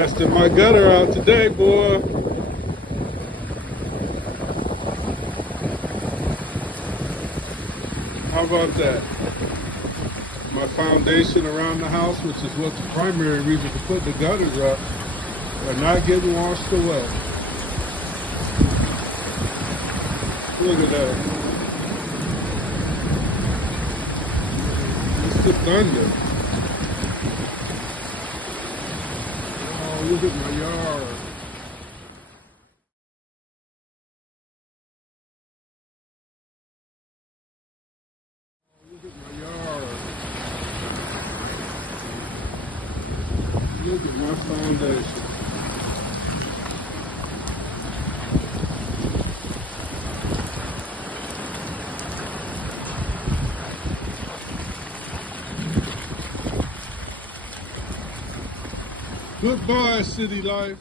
Testing my gutter out today, boy. How about that? My foundation around the house, which is what's the primary reason to put the gutters up, are not getting washed away. Look at that. It's the thunder. Oh, look at my yard. Look at my yard. Look at my foundation. Goodbye, city life.